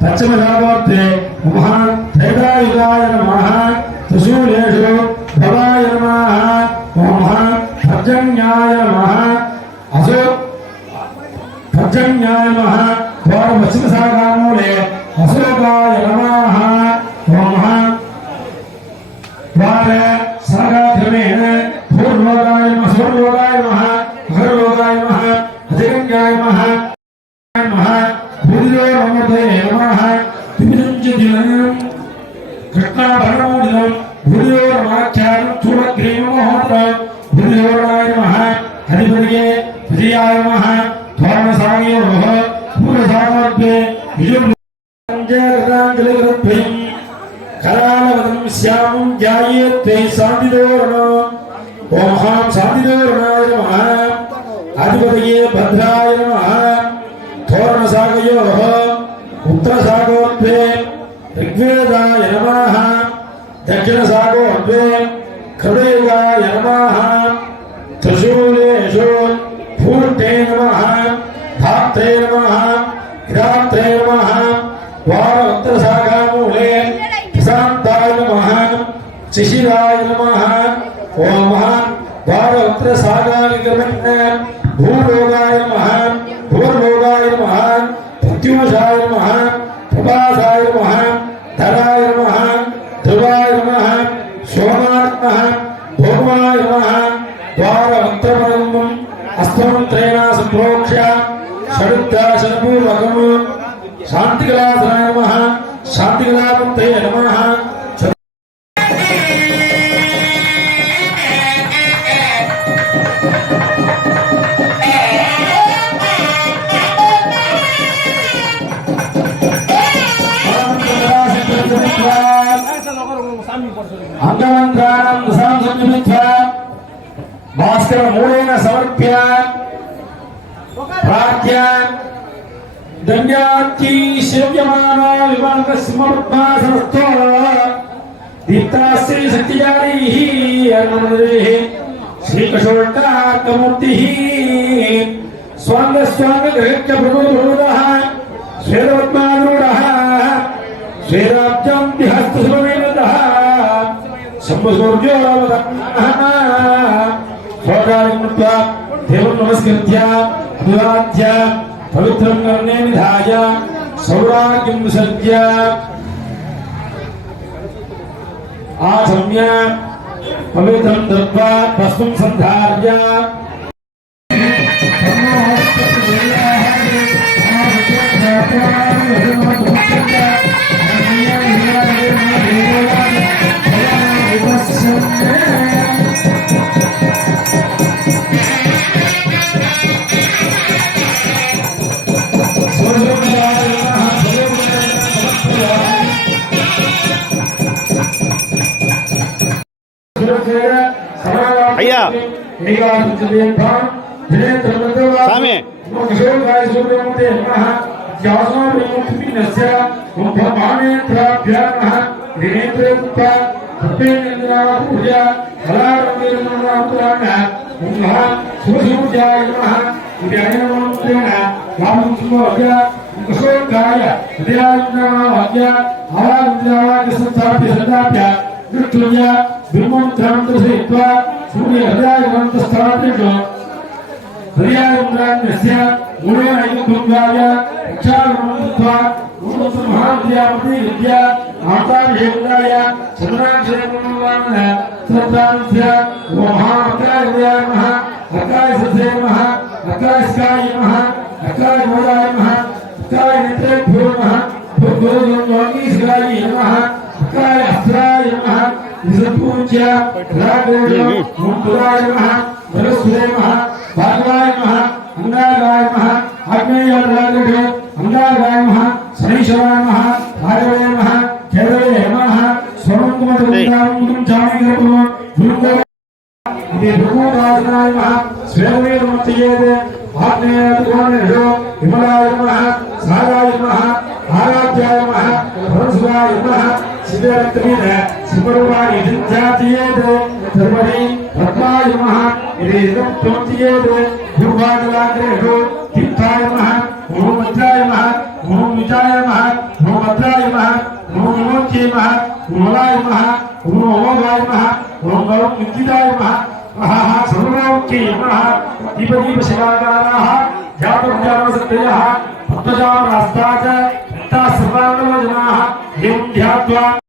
पश्चिमभागोत्ते नमः त्रैदायुगाय नमः त्रिशूलेषु भवाय नमः नमः पर्जन्याय नमः असो पर्जन्याय नमः पश्चिमसागरमूले अशोकाय नमः नमः द्वारे सागाक्रमेण पूर्वलोकाय नमः सुवर्लोकाय नमः अहर्लोकाय नमः अधिगम्याय नमः नमः भूयो नमते नमः तिमिरञ्जदिनं कृष्णाभरणोदिनं भूयो नमाख्यानं चूडग्रीवमहोत्रं भूयो नमः हरिपरिये विजयाय नमः धर्मसागे नमः पूर्वसामर्थे विजुर्जयराञ्जलिगृभ्यं करालवदं श्यामं ध्यायेत्ते शान्तिदोरणो ओम हां शान्तिदोरणाय नमः अधिपतये भद्राय नमः तोरणसागयोः उत्तरसागोर्ध्वे ऋग्वेदाय नमः दक्षिणसागोर्ध्वे कृतयुगाय नमः त्रिशूलेषु फूर्ते नमः धात्रे नमः गिरात्रे नमः वार उत्तरसागरमूले प्रशान्ताय नमः शिशिराय नमः ओम वार उत्तरसागरनिगमने भूलोकाय नमः भूर्लोकाय नमः प्रत्यूषाय नमः प्रभासाय नमः धराय नमः ध्रुवाय नमः सोमाय नमः भौमाय नमः द्वार उत्तरमलम्बम् अस्तमन्त्रेण सम्प्रोक्ष्य षडुद्धाशनपूर्वकम् शान्तिकलासनाय नमः शान्तिकलापन्थे नमः अंगमंत्राणं संसंयुक्त्वा भास्करमूलेन समर्प्य प्रार्थ्य दण्ड्यात्ति सेव्यमाना विमानस्मर्पासनस्थो दीप्तास्त्री शक्तिजारीः अर्णमन्दिरेः श्रीकशोल्टाकमूर्तिः स्वाङ्गस्वाङ्गगृहस्य प्रभुः श्वेतपद्मारूढः श्रीराज्यं विहस्तसुभमेनतः शम्भुसूर्योऽवतन्नः देवं नमस्कृत्य अभिवाद्य पवित्रं कर्णे निधाय सौराग्यं विसर्ज्य आसम्य पवित्रं दत्त्वा भस्मं सन्धार्य అయ్యా స్వామి ब्रह्मोत्थान्तरसहित्वा सूर्यहृदयग्रन्थस्थापितो हृदयान्द्रान्यस्य मूलेनैकभृङ्गाय रक्षागमनत्वा महाविद्यापति विद्या माताभिषेकाय चन्द्राक्षरमण्डलानः श्रद्धांस्य महाकाय नमः अकाय सत्ये नमः अकायस्काय नमः अकाय मोदाय नमः अकाय नेत्रेभ्यो नमः भूर्भुवस्सुवाङ्गीस्काय नमः अकाय अस्त्राय नमः विसपूज्य रागोजो मुक्तुराय नमः वरस्वते नमः भागवाय नमः अंगाराय नमः आग्नेयरागोजो अंगाराय नमः शनैश्वराय नमः भागवे नमः केदवे नमः स्वमङ्गमदुर्गामङ्गं चामिगरपुरो भृङ्गो इति भृगुराजनाय नमः स्वेदवे नमस्तेयेते आग्नेयादिगोणेषु विमलाय नमः साराय नमः आराध्याय नमः परशुराय नमः सिद्धरत्नमीन सिमरुवाणि जिन्जातियेते धर्मणि पद्माय नमः इति त्वन्तियेते भूभागलाग्रेषु तीर्थाय नमः ओम मित्राय नमः ओम मित्राय नमः नमः ओम भद्राय नमः ओम विमोच्ये नमः ओम मलाय नमः ओम ओमाय नमः ओम गौरव विद्युताय नमः महाः सर्वोक्ति नमः दीपदीप शिवाकाराः जातुर्जातसत्ययः पद्मजारास्ताच सर्वाङ्गमजनाः एवं ध्यात्वा